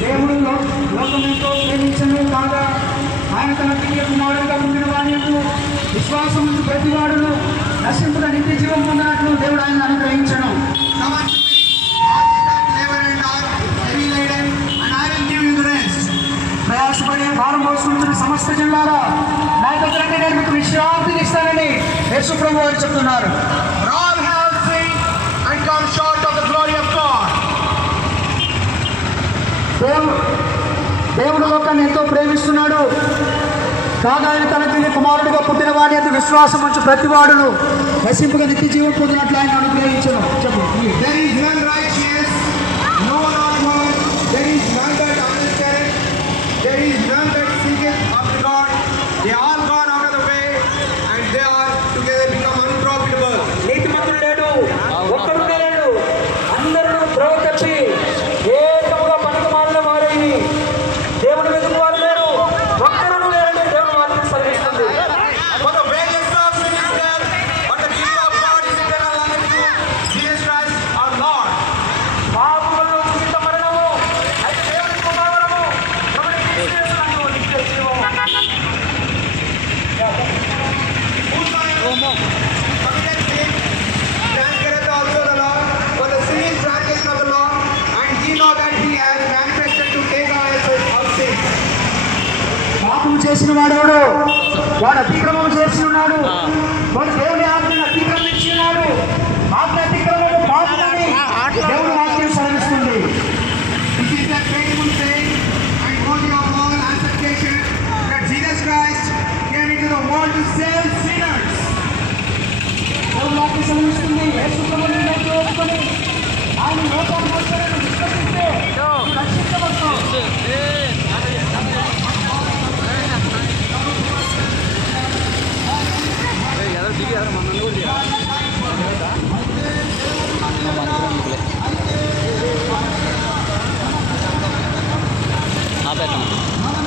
దేవుడు లోకమెంతో ప్రేమించను కాగా ఆయన తన ప్రియ కుమారుడిగా పుట్టిన వాడిని విశ్వాసం ప్రతివాడును నశింపుల నిత్య జీవం పొందినట్లు దేవుడు ఆయన అనుగ్రహించను. ప్రయాసపడి భారం మోసుకుంటున్న సమస్త జిల్లాల నా దగ్గరంటే నేను మీకు విశ్రాంతిని ఇస్తానని యేసు ప్రభు వారు చెప్తున్నారు. దేవుడు లోకాన్ని ఎంతో ప్రేమిస్తున్నాడు కాగా ఆయన తన ప్రియ కుమారుడిగా పుట్టిన వాడి యొక్క విశ్వాసం ఉంచి ప్రతివాడును నశింపుగా నిత్య జీవం పొందినట్లు ఆయన అనుగ్రహించను. చెప్పు. నీతిమంతుడు లేడు, ఒక్కడు లేడు, అందరూ త్రోవ తప్పి ఏకముగా పనికి మాలిన వారైని దేవుని వెతుకు వారు లేరు, ఒక్కరు లేరని దేవుని వారిని సెలవిస్తుంది. పాపములలో ఉచిత మరణము, అయితే దేవుని కుమారుడము ప్రభువైన యేసు నందు నిత్య జీవము. పాపము చేసిన వాడెవడు? వాడు అతిక్రమం చేసి ఉన్నాడు. వాడు దేవుని ఆజ్ఞను అతిక్రమం